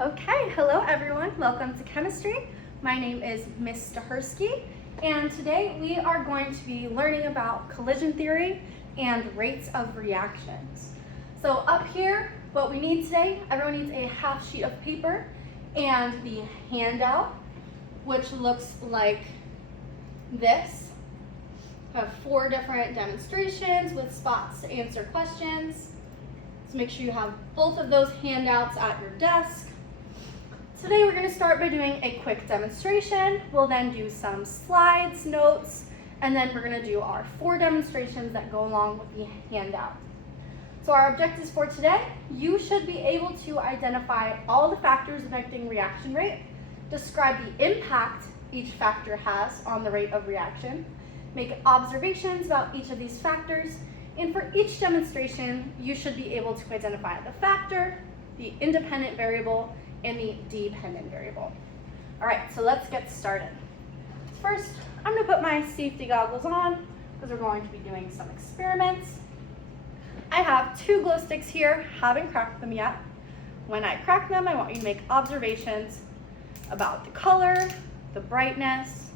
Okay, hello everyone. Welcome to chemistry. My name is Ms. Stahersky, and today we are going to be learning about collision theory and rates of reactions. So up here, what we need today, everyone needs a half sheet of paper and the handout, which looks like this. I have 4 different demonstrations with spots to answer questions. So make sure you have both of those handouts at your desk. Today we're going to start by doing a quick demonstration. We'll then do some slides, notes, and then we're going to do our 4 demonstrations that go along with the handout. So our objectives for today, you should be able to identify all the factors affecting reaction rate, describe the impact each factor has on the rate of reaction, make observations about each of these factors, and for each demonstration, you should be able to identify the factor, the independent variable, and the dependent variable. All right, so let's get started. First, I'm gonna put my safety goggles on because we're going to be doing some experiments. I have 2 glow sticks here, haven't cracked them yet. When I crack them, I want you to make observations about the color, the brightness.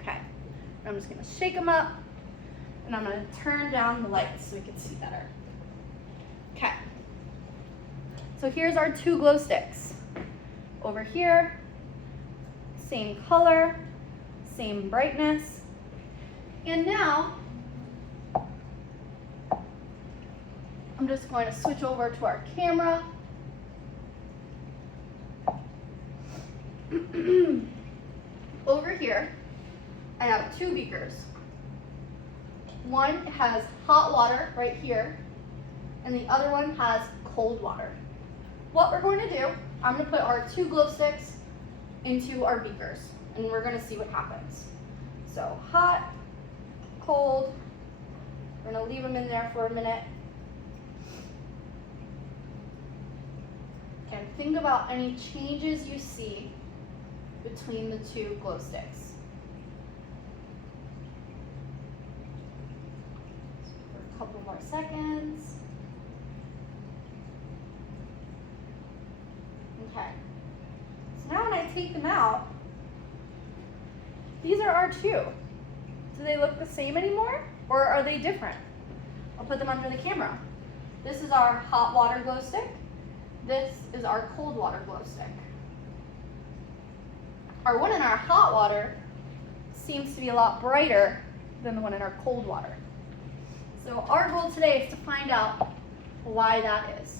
Okay, I'm just gonna shake them up and I'm gonna turn down the lights so we can see better. Okay. So here's our 2 glow sticks. Over here, same color, same brightness. And now, I'm just going to switch over to our camera. Over here, I have 2 beakers. One has hot water right here, and the other one has cold water. What we're going to do, I'm going to put our 2 glow sticks into our beakers, and we're going to see what happens. So hot, cold, we're going to leave them in there for a minute. And think about any changes you see between the 2 glow sticks. For a couple more seconds. Okay, so now when I take them out, these are our 2. Do they look the same anymore, or are they different? I'll put them under the camera. This is our hot water glow stick. This is our cold water glow stick. Our one in our hot water seems to be a lot brighter than the one in our cold water. So our goal today is to find out why that is.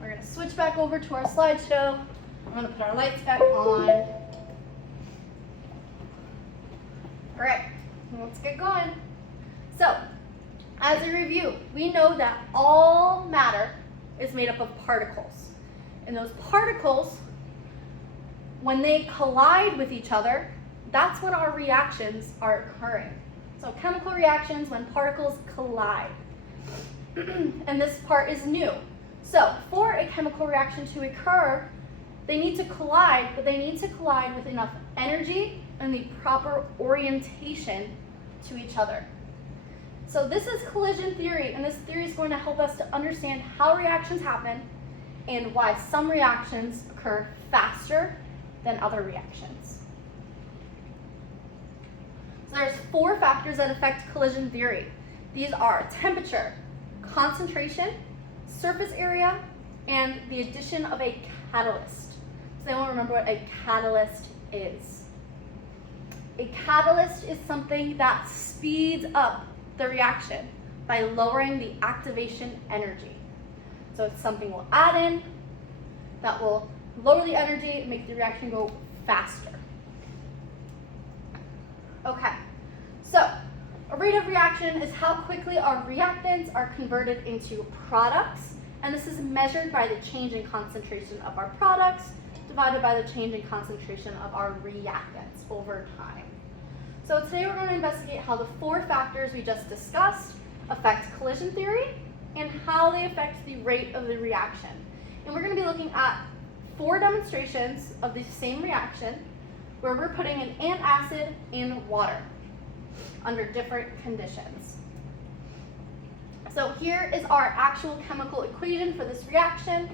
We're going to switch back over to our slideshow. I'm going to put our lights back on. All right, let's get going. So, as a review, we know that all matter is made up of particles. And those particles, when they collide with each other, that's when our reactions are occurring. So chemical reactions when particles collide. And this part is new. So for a chemical reaction to occur, they need to collide, but they need to collide with enough energy and the proper orientation to each other. So this is collision theory, and this theory is going to help us to understand how reactions happen and why some reactions occur faster than other reactions. So there's 4 factors that affect collision theory. These are temperature, concentration, surface area, and the addition of a catalyst. Does anyone remember what a catalyst is? A catalyst is something that speeds up the reaction by lowering the activation energy. So it's something we'll add in that will lower the energy and make the reaction go faster. Okay, so a rate of reaction is how quickly our reactants are converted into products, and this is measured by the change in concentration of our products divided by the change in concentration of our reactants over time. So today we're going to investigate how the 4 factors we just discussed affect collision theory and how they affect the rate of the reaction. And we're going to be looking at 4 demonstrations of the same reaction where we're putting an antacid in water under different conditions. So here is our actual chemical equation for this reaction.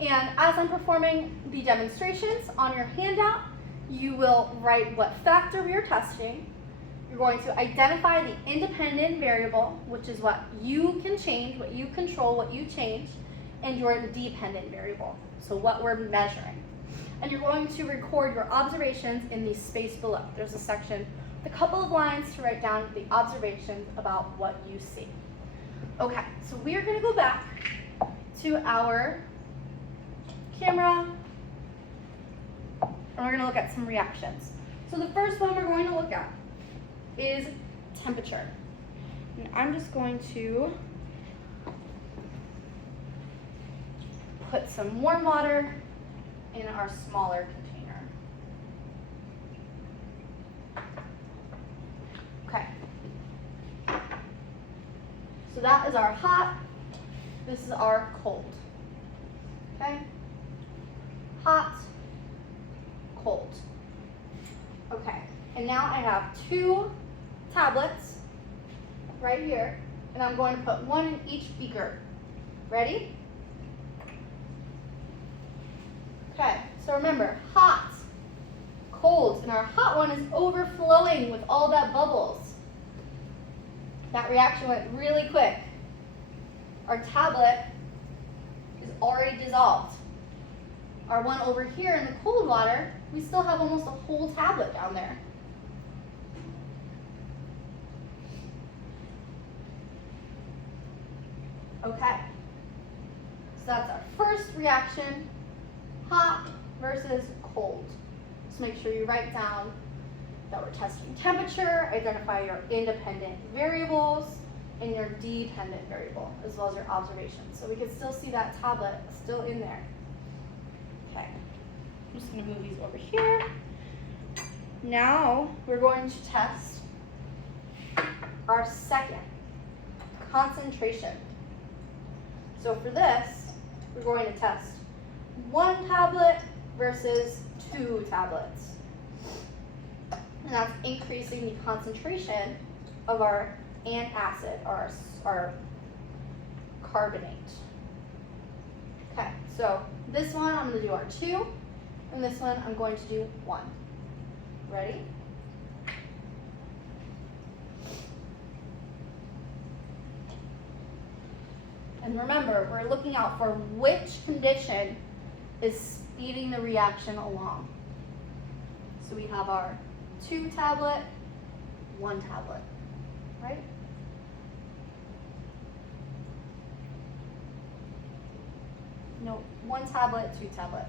And as I'm performing the demonstrations on your handout, you will write what factor we are testing. You're going to identify the independent variable, which is what you can change, what you control, what you change, and your dependent variable, so what we're measuring. And you're going to record your observations in the space below. There's a section with a couple of lines to write down the observations about what you see. Okay, so we are going to go back to our camera, and we're going to look at some reactions. So the first one we're going to look at is temperature. And I'm just going to put some warm water in our smaller container. Okay. So that is our hot, this is our cold. Okay? Hot, cold. Okay, and now I have 2 tablets right here, and I'm going to put one in each beaker. Ready? Okay, so remember, hot, cold, and our hot one is overflowing with all that bubbles. That reaction went really quick. Our tablet is already dissolved. Our one over here in the cold water, we still have almost a whole tablet down there. Okay, so that's our first reaction, hot versus cold. Just make sure you write down that we're testing temperature, identify your independent variables, and your dependent variable, as well as your observations. So we can still see that tablet still in there. Okay, I'm just going to move these over here. Now we're going to test our second, concentration. So for this, we're going to test 1 tablet versus 2 tablets. And that's increasing the concentration of our antacid, or our carbonate. Okay, so this one I'm going to do our 2, and this one I'm going to do 1. Ready? And remember, we're looking out for which condition is speeding the reaction along. So we have our 2 tablet, 1 tablet, right? No, 1 tablet, 2 tablet.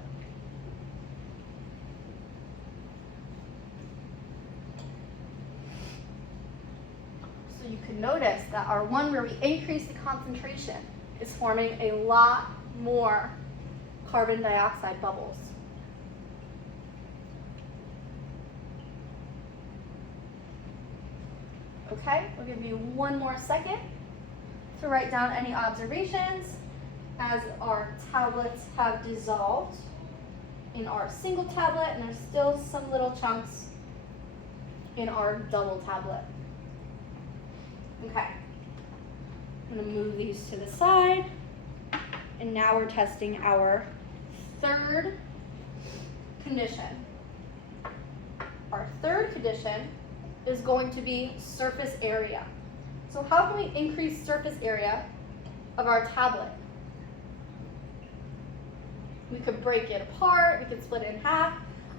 So you can notice that our one where we increase the concentration is forming a lot more carbon dioxide bubbles. Okay, we'll give you 1 more second to write down any observations as our tablets have dissolved in our single tablet, and there's still some little chunks in our double tablet. Okay, I'm going to move these to the side, and now we're testing our third condition. Our third condition is going to be surface area. So how can we increase surface area of our tablet? We could break it apart, we could split it in half.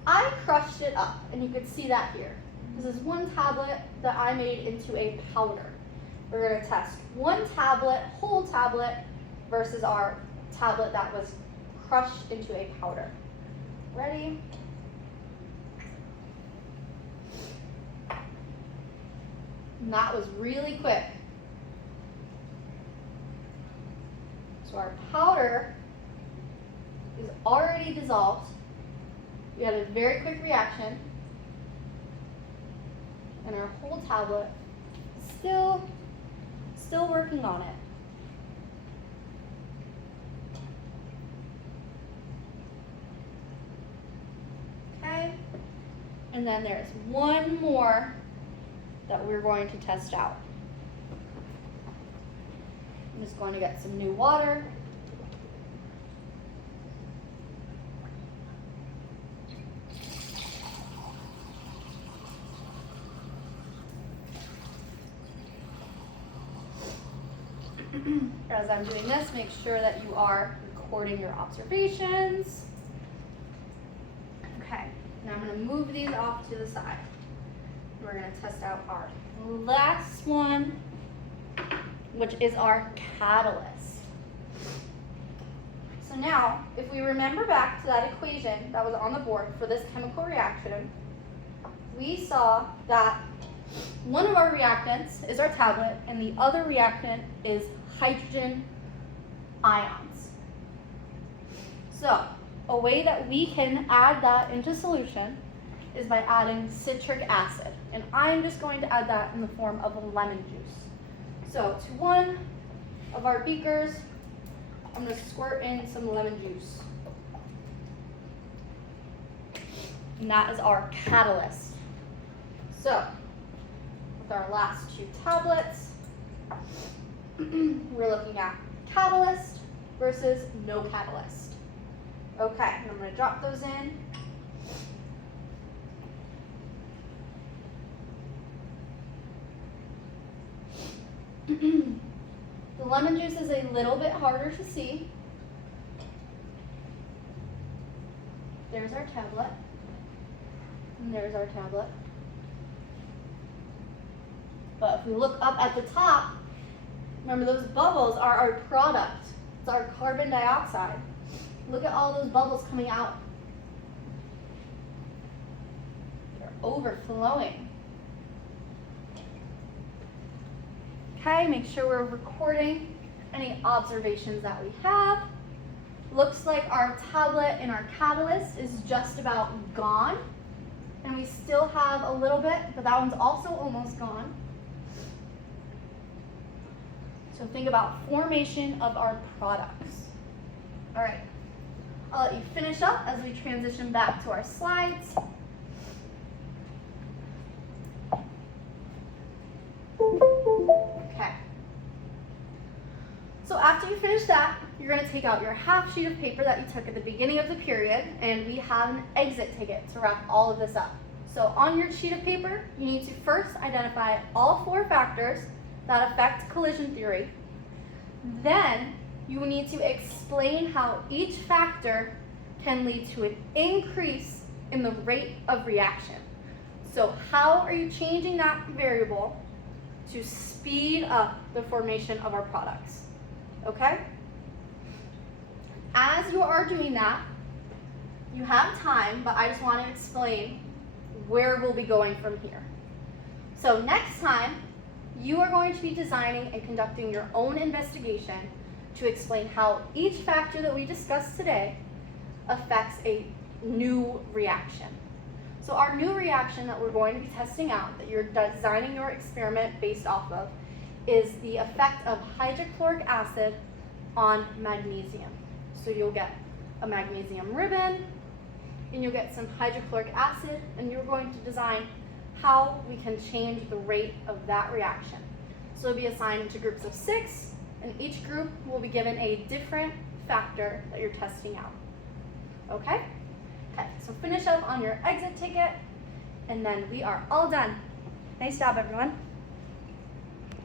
I crushed it up, and you could see that here. This is 1 tablet that I made into a powder. We're going to test 1 tablet, whole tablet, versus our tablet that was crushed into a powder. Ready? And that was really quick. So our powder is already dissolved. We had a very quick reaction. And our whole tablet is still working on it. Okay. And then there's 1 more that we're going to test out. I'm just going to get some new water. As I'm doing this, make sure that you are recording your observations. Okay, now I'm going to move these off to the side. We're going to test out our last one, which is our catalyst. So now, if we remember back to that equation that was on the board for this chemical reaction, we saw that one of our reactants is our tablet and the other reactant is hydrogen ions. So, a way that we can add that into solution is by adding citric acid. And I'm just going to add that in the form of lemon juice. So, to one of our beakers, I'm going to squirt in some lemon juice. And that is our catalyst. So, with our last two tablets, we're looking at catalyst versus no catalyst. Okay, and I'm going to drop those in. The lemon juice is a little bit harder to see. There's our tablet. And there's our tablet. But if we look up at the top, remember those bubbles are our product. It's our carbon dioxide. Look at all those bubbles coming out. They're overflowing. Okay, make sure we're recording any observations that we have. Looks like our tablet and our catalyst is just about gone. And we still have a little bit, but that one's also almost gone. So think about formation of our products. All right, I'll let you finish up as we transition back to our slides. Okay. So after you finish that, you're going to take out your half sheet of paper that you took at the beginning of the period, and we have an exit ticket to wrap all of this up. So on your sheet of paper, you need to first identify all 4 factors that affect collision theory. Then you need to explain how each factor can lead to an increase in the rate of reaction. So how are you changing that variable to speed up the formation of our products? Okay? As you are doing that, you have time, but I just want to explain where we'll be going from here. So next time, you are going to be designing and conducting your own investigation to explain how each factor that we discussed today affects a new reaction. So our new reaction that we're going to be testing out, that you're designing your experiment based off of, is the effect of hydrochloric acid on magnesium. So you'll get a magnesium ribbon, and you'll get some hydrochloric acid, and you're going to design how we can change the rate of that reaction. So it'll be assigned to groups of 6, and each group will be given a different factor that you're testing out. Okay? Okay, so finish up on your exit ticket, and then we are all done. Nice job, everyone.